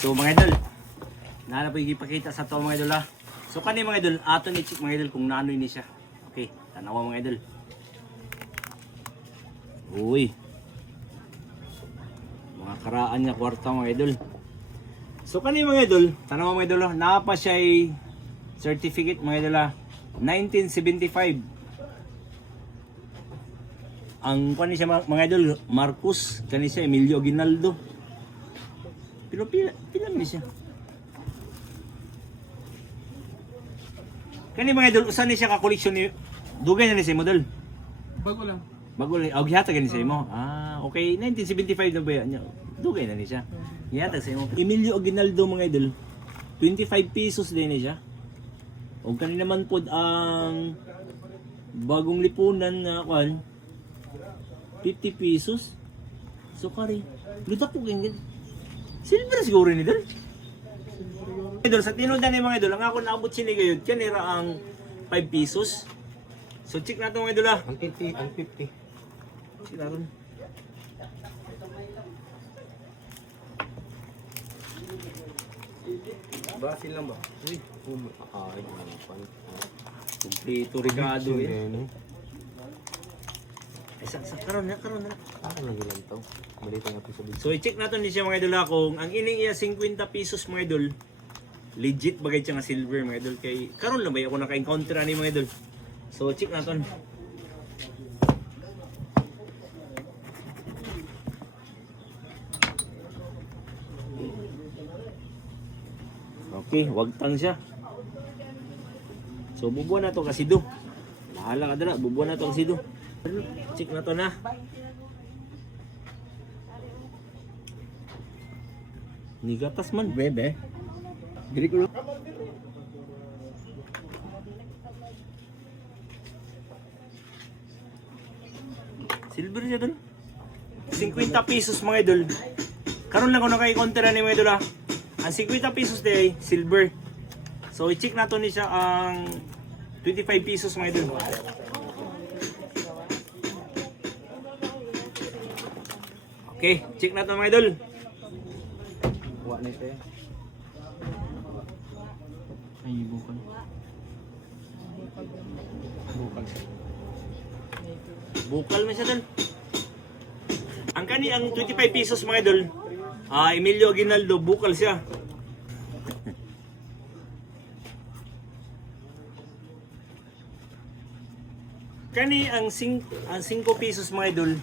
So mga idol, na po ipakita sa to mga idol ha. So kani mga idol, aton i-check mga idol kung naano ini siya. Okay, tanawa mga idol. Uy. Mga karaan nga kwarta mga idol. So kani mga idol, tanawa mga idol ha, napa siya ay certificate mga idol ha. 1975. Ang kani siya mga idol, Marcos, kani siya Emilio Aguinaldo. Pero pila ni siya. Kani mga idol, usan ni siya ka koleksyon ni dugay na ni sa model. Bago lang. Bago lang, gihata gani sa imo. Ah, okay, 1975 na ba yan? Dugay na ni siya. Gihata sa imo. Emilio Aguinaldo mga idol, 25 pesos din ni siya. O kani naman pod ang bagong lipunan na kwan 50 pesos. So kari, lutak ko kay silver siguro ni idol. Idol sa tinudan ni mga idol, ang ako naabot sini gayud kanira ang 5 pesos. So check nato mga idol ah. Ang 50, ang 50. Check nato. Basil lang ba? Uy, ay, pan. Kompleto Ricardo eh. Ay sa karon na. Ako lagi lang to. Balita nga po sa video. So i-check nato ni siya mga idol ah, kung ang ining iya 50 pesos mga idol. Legit bagay siya nga silver mga idol kay karon lang ba ako naka-encounter ani mga idol. So check naton. Okay, wagtang siya. So bubuan na to kasi do. Bahala ka dala, bubuan na to kasi do. Check na to na. Nigatas man. Bebe. Diri ko lang. Silver siya dun. 50 pesos mga idol. Karon lang ko naka-counter ni mga idol ah. Ang 50 pesos day, silver. So i-check nato ni siya ang 25 pesos mga idol. Okay, check nato mga idol. Kuha na ito eh. Ay, bukal. Bukal siya. Bukal man siya dun. Ang kani ang 25 pesos mga idol. Emilio Aguinaldo, bukal siya. Kani ang 5 pesos mga idol,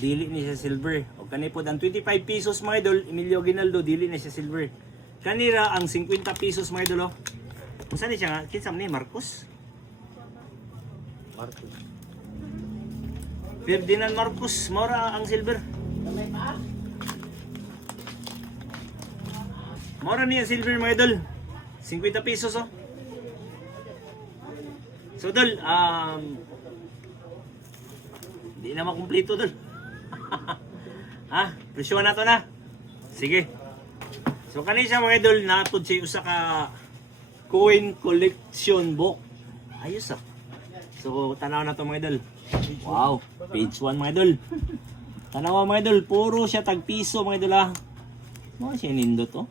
dili ni siya silver. O kani po ang 25 pesos mga idol, Emilio Aguinaldo, dili ni siya silver. Kanira ang 50 pesos mga idol. Kung saan ni siya nga? Kinsam ni Marcos? Marcos. Ferdinand Marcos, maura ang silver. Maura niya silver mga idol. 50 pesos oh. So dol, hindi na makumpleto dol. Ha? Presyon na to na. Sige. So kanina siya mga idol, natod siya usa ka coin collection book. Ayos ah. So tanaw na to mga idol. Wow, page 1 mga idol. Tanaw mga idol, puro siya tag piso mga idol ah. Mga siya nindot oh.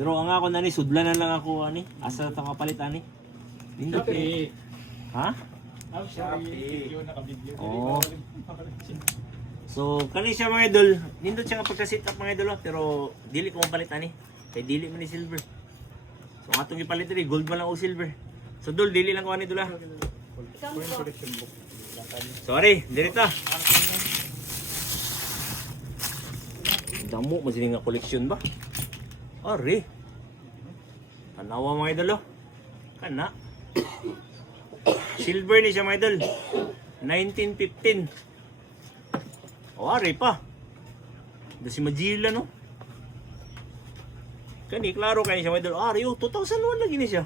Pero ang ako na ni, sudlan na lang ako ani. Asa ta kapalit ani. Nindot eh. Ha? Oh. So, kani siya mga idol, nindot siya nga pagka-sit up mga idol, pero dili ko mapalit ani. Kay dili man ni silver. So, ang atong ipalit rin, gold man lang o silver. So, dol, dili lang ko ani dula. Sorry, dirita. Damo, masili nga koleksyon ba? Ari. Tanawa mga idol oh. Kana. Silver ni siya mga idol. 1915. O ari pa. Da si Magellan no. Kani klaro kay siya mga idol. Ari oh, 2001 lagi ni siya.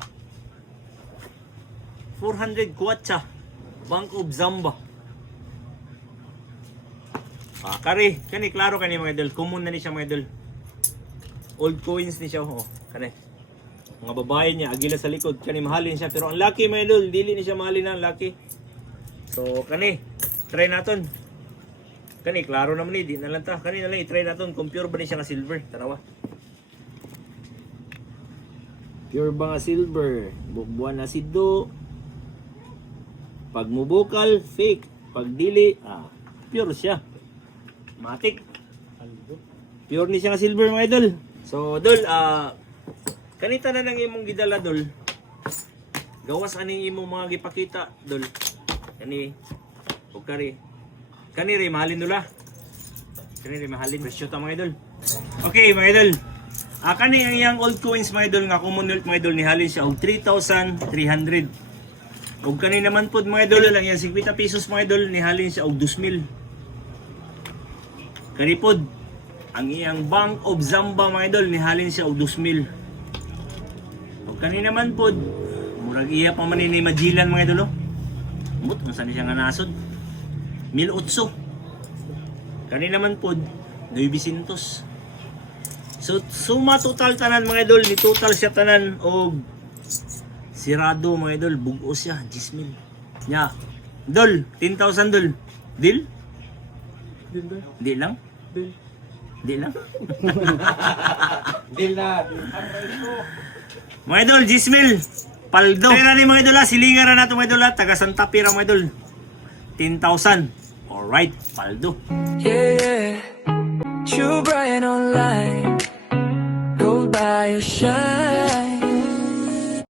400 kwacha. Bank of Zamba. Kari, kani klaro kani mga idol. Common na ni siya mga idol. Old coins ni siya oh. Kani. Mga babae niya agila sa likod, kani mahalin siya pero ang laki mga idol, dili ni siya mahalin na ang laki. So kani, try naton. Kani klaro naman ni, di na lang ta. Kani na lang i-try naton kung pure ba ni siya nga silver. Tanawa. Pure ba nga silver? Bukbuan na si do. Pag mubukal, fake. Pag dili, pure siya. Matik. Pure ni siya nga silver mga idol. So, dol, kanita na nang imong gidala, dol. Gawas aning imong mga gipakita, dol. Kani, o kari. Kani rin, mahalin nula. Kani rin, mahalin. Presyo ta mga idol. Okay, mga idol. Kani ang iyang old coins mga idol, nga Commonwealth mga idol, nihalin siya og 3,300. Og kani naman pod mga idol, lang yan 50 pesos mga idol, nihalin siya og 2,000. Kani pod, ang iyang Bank of Zamba mga idol, nihalin siya og 2,000. Og kani naman pod, murag iya pa man ni Magellan mga idol. Mut, unsa ni siya nga nasod? 1,800. Kani naman pod, 900. So, suma total tanan mga idol, ni total siya tanan og sirado mga idol, bugo siya, 10,000. Nya, dol, 10,000 dol. Deal? Deal ba? Di lang? Deal. Di lang? Deal na. Mga idol, 10,000. Paldo. Kaya na ni mga idol, silingan na nato mga idol, taga Santa Pira mga idol. 10,000. Alright, paldo. Yeah, yeah. True Brian online.